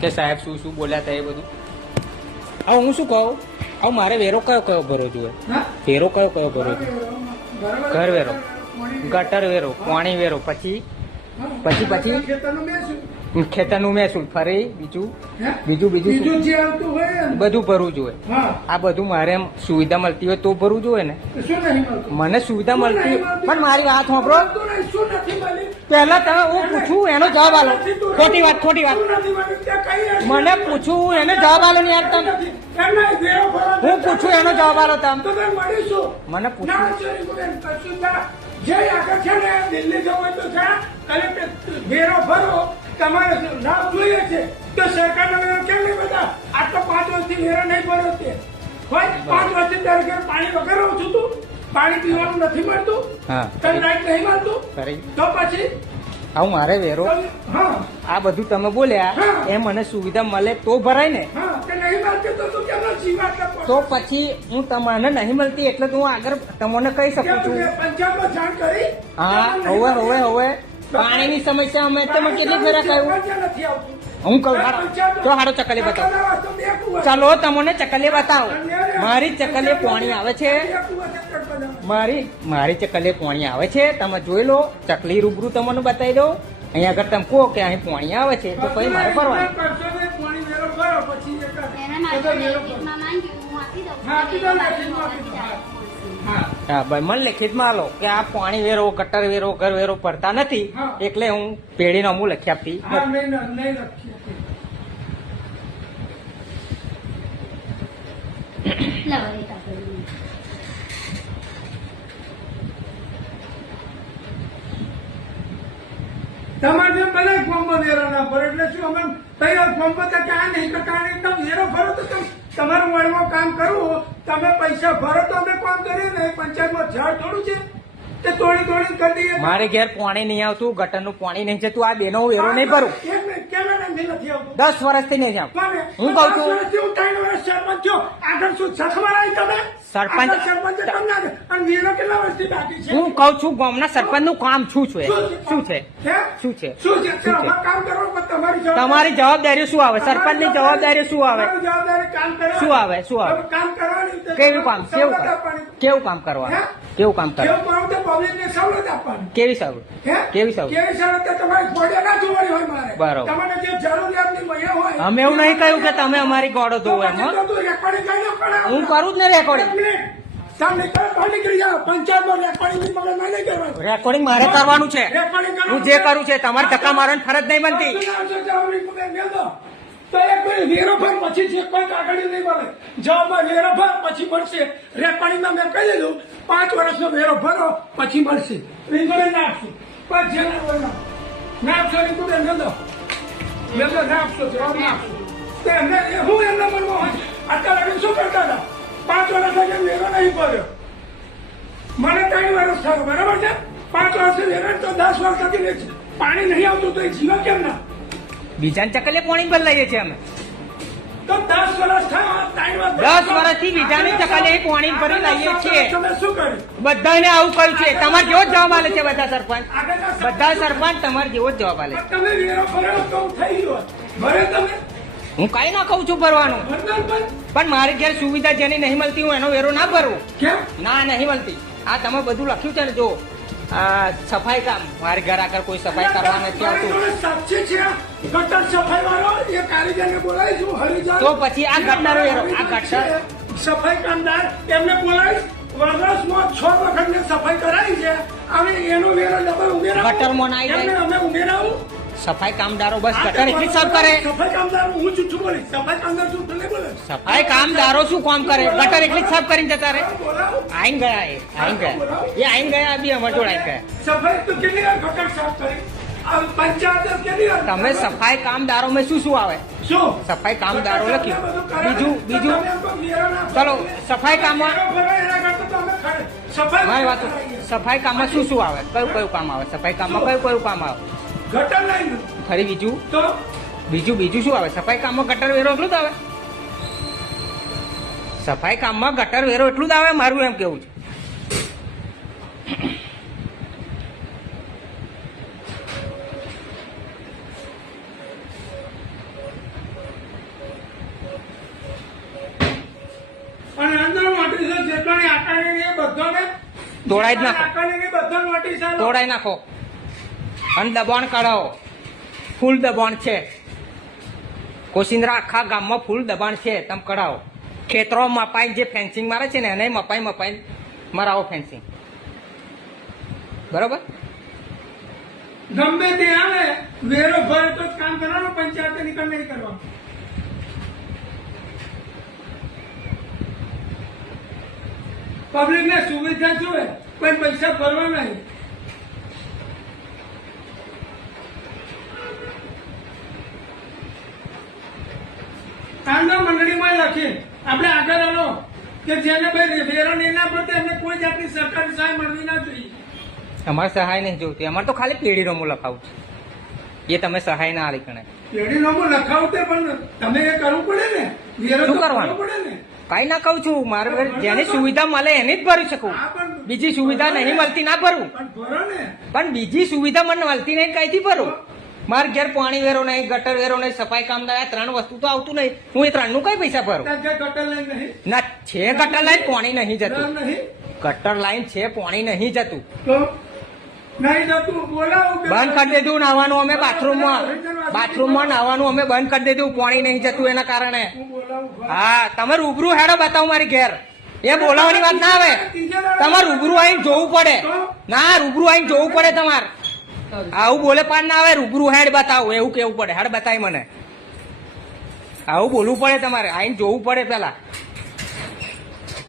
કે સાહેબ શું શું બોલ્યા હતા એ બધું? હવે હું શું કહું? હવે મારે વેરો કયો કયો ભરવો જોઈએ? વેરો કયો કયો ભરવો જોઈએ? ઘર વેરો. ગટર વેરો પાણી વેરો પછી? પછી- પછી? ખેતરનું મહેસૂલ ફરી બીજું? બીજું બીજું. બધું ભરવું જોઈએ. આ બધું મારે સુવિધા મળતી હોય તો ભરવું જોઈએ ને? મને સુવિધા મળતી પણ મારી વાત સાંભળો. પહેલા તમે હું પૂછું એનો જવાબ આલો. ખોટી વાત ખોટી વાત. મને પૂછું એને જવાબ આલો ને યાર તમે. હું પૂછું એનો જવાબ આલો તમે. મને પૂછું. જે આગળ છે ને દિલ્હી જવું હોય તો કલેક્ટર વેરો ભરો તમારે લાભ જોઈએ છે. તો સરકારના વેરો કેમ નહીં બધા? આટલો પાંચ વર્ષથી વેરો નહીં ભર્યો તે. પાંચ વર્ષથી તારે ઘેર પાણી વગર રહું છું તું. પાણી પીવાનું નથી મળતું. હા. તને લાઈટ નહીં મળતું? તો પછી? આવું મારે વેરો. આ બધું તમે બોલ્યા એ મને સુવિધા મળે તો ભરાય ને. હા તે પછી હું તમને નહીં મળતી એટલે તો હું આગળ તમને કહી શકું છું. હા હવે હવે હવે. પાણીની સમસ્યા અમે તમે કેટલી ફેરા કહ્યું હું કહું તો હારો. ચકલી બતાવો. ચાલો તમને ચકલી બતાવો. મારી ચકલી પાણી આવે છે. મારી મારી ચકલી પાણી આવે છે તમે જોઈ લો ચકલી રૂબરૂ તમને બતાવી દો અહીંયા આગળ તમે કહો કે અહીં પાણી આવે છે તો પછી મારે ફરવાનું. હું ભાઈ મને લેખિતમાં આલો કે આ પાણી વેરો ગટર વેરો ઘર વેરો ભરતા નથી એટલે હું પેઢી નો લખી આપતી હા તમારે જેમ બધા ફોર્મમાં વેરો ના ભરો. એટલે શું અમે તૈયાર ફોર્મ તો ક્યાં નહીં કરતા અને એકદમ વેરો ભરો તો તમે તમારું વળમાં કામ કરવું તમે પૈસા ભરો તો અમે કામ કરીએ ને પંચાયતમાં ઝાડ થોડું છે. તે તોડી તોડી કરી દઈએ. મારે ઘેર પાણી નહીં આવતું ગટરનું પાણી નહીં જતું આ બેનો વેરો નહીં ભરું. દસ વર્ષથી નહીં જાઉં હું કઉ કહું છું ત્રણ વર્ષ સરપંચ છું. આગળ શું તમે? સરપંચ- સરપંચે છે? હું કઉ છું ગામના સરપંચનું કામ શું છે શું છે શું છે તમારી જવાબદારી- શું આવે સરપંચની જવાબદારી શું આવે. શું આવે? શું આવે? કેવું કામ કેવું કામ કેવું કામ કરવાનું? કેવું કામ કરે કેવું કામ તો પબ્લિકને સવલત આપવાની. કેવી સવલત હે? કેવી સવલત કેવી સવલત તો તમારી ના જોવાની હોય મારે. બરાબર. તમને જે જરૂરિયાતની મહિલા હોય અમે એવું નહીં કહ્યું કે તમે અમારી ગોળો ધોવો એમ હો. કરી જ ને રેકોર્ડિંગ. રેકોર્ડિંગ મારે કરવાનું છે હું જે કરું છે તમારે ધક્કા મારવાની ફરજ નહીં બનતી આવશે, આવશે, જવાની મગજ મેં દો. તો વેરો ભર પછી છે કોઈ કાગળી નહીં મળે. જવાબમાં વેરો ભર પછી મળશે રેકોર્ડિંગમાં મેં કહી દીધું, પાંચ વર્ષનો વેરો ભરો પછી મળશે. રીંગણ ના આપશો પાંચ જણા. ના આપશો મેં ના આપશો જવાબ ના આપશો હું એમના મનમાં અત્યારે શું કરતા હતા? પાંચ વર્ષ લગી વેરો નહીં ભર્યો મને ત્રણ વર્ષ થયો, બરાબર પાંચ વર્ષથી વેરો તો દસ વર્ષ થતી પાણી નહીં આવતું તો એ જીવન કેમ ના? બીજાને ચકલે પાણી પર લઈએ છીએ અમે. તો દસ વર્ષ થયા દસ વર્ષથી બીજાની ચકલે પાણી ભરી લઈએ છીએ. તમે શું કર્યું? બધાને આવું કહ્યું છે. તમારે જેવો જ જવાબ આલે છે બધા સરપંચ. બધા સરપંચ તમારે જેવો જ જવાબ આલે છે. તમે વેરો ભરેલો તો થઈ ગયો. ભરે તમે. હું કઈ ના કહું છું ભરવાનું. પણ. મારી ઘેર સુવિધા જેની નહીં મળતી હું એનો વેરો ના ભરું. ના નહીં મળતી. આ તમે બધું લખ્યું છે ને જો સફાઈ કામ. મારી ઘર આગળ કોઈ સફાઈ કરવા નથી આવતું. તો પછી આ ગટર આ ગટર. સફાઈ કામદાર એમને બોલાવીશ. વર્ષમાં છ વખત સફાઈ કરાવી છે. હવે એનો વેરો ડબલ ઉમેરાવો. ગટરમાં ના આવી અમે ઉમેરાવું. સફાઈ કામદારો બસ ગટર એટલી જ સાફ કરે. સફાઈ કામદારો હું જૂઠું બોલી. સફાઈ કામદાર જૂઠું નહીં બોલે? સફાઈ કામદારો શું કામ કરે? ગટર એટલી જ સાફ કરીને જતા રહે. આઈન ગયા એ આઈન ગયા. એ આઈન ગયા બી અમાર જોડે આઈન ગયા. સફાઈ તો કેટલી વાર ગટર સાફ કરી? તમે સફાઈ કામદારો માં શું શું આવે? શું? સફાઈ કામદારો લખ્યું બીજું બીજું? ચલો સફાઈ વાત સફાઈ કામમાં શું શું આવે? કયું કયું કામ આવે? સફાઈ કામમાં કયું કયું કામ આવે? ગટર લાઈન ફરી બીજું? તો? બીજું બીજું શું આવે? સફાઈ કામમાં ગટર વેરો એટલું જ આવે? સફાઈ કામમાં ગટર વેરો એટલું જ આવે મારું એમ કેવું છે. તોડાઈ નાખો. તોડાઈ નાખો. અને દબાણ કરાવો ફૂલ દબાણ છે. કોશિંદ્રા આખા ગામમાં ફૂલ દબાણ છે. તમે કરાવો ખેતરો મપાઈ જે ફેન્સિંગ મારે છે ને, એને મપાઈ મપાઈ મરાવો ફેન્સિંગ બરોબર? ગમે તે આવે, વેરો ભરે તો કામ કરવાનું, પંચાયત નિકાલ નહીં કરવાનું. પબ્લિક ને સુવિધા જોઈએ કોઈ પૈસા ભરવા નહીં. કાંદા મંડળીમાં લખી. આપણે આગળ આવો કે જેને ભાઈ વેરણ એના ભરતો એમને કોઈ જાતની સરકારી સહાય મળવી ના જોઈએ. અમારે સહાય નહીં જોઈતી અમારે તો ખાલી પેઢી રમો લખાવું છે. એ તમે સહાય ના આલી કણે પેઢી રમો લખાવું તે પણ તમે એ કરવું પડે ને? શું કરવાનું? પડે ને? કાંઈ ના કહું છું. મારે જેની સુવિધા મળે એની જ ભરી શકું. બીજી સુવિધા નહીં મળતી ના ભરું. પણ પણ બીજી સુવિધા મને મળતી નહીં કઈથી ભરું? મારે ઘેર પાણી વેરો નહીં ગટર વેરો નહીં સફાઈ કામ આ ત્રણ વસ્તુ તો આવતું નહીં. હું એ ત્રણનું કઈ પૈસા ભરું? ગટર લાઈન ના છે ગટર લાઈન પાણી નહીં જતું. ગટર લાઈન છે પાણી નહીં જતું. બંધ કરી દીધું નાવાનું અમે બાથરૂમમાં. બાથરૂમમાં નાવાનું અમે બંધ કરી દીધું પાણી નહીં જતું એના કારણે. હા તમે રૂબરૂ હેડો બતાવો મારી ઘેર. એ બોલાવાની વાત ના આવે. તમારે રૂબરૂ આવીને જોવું પડે. ના રૂબરૂ આવીને જોવું પડે તમારે. આવું બોલે પાન ના આવે, રૂબરૂ હેડ બતાવો, એવું કેવું પડે? હેડ બતાવી મને. આવું બોલવું પડે તમારે. આઈને જોવું પડે પેલા.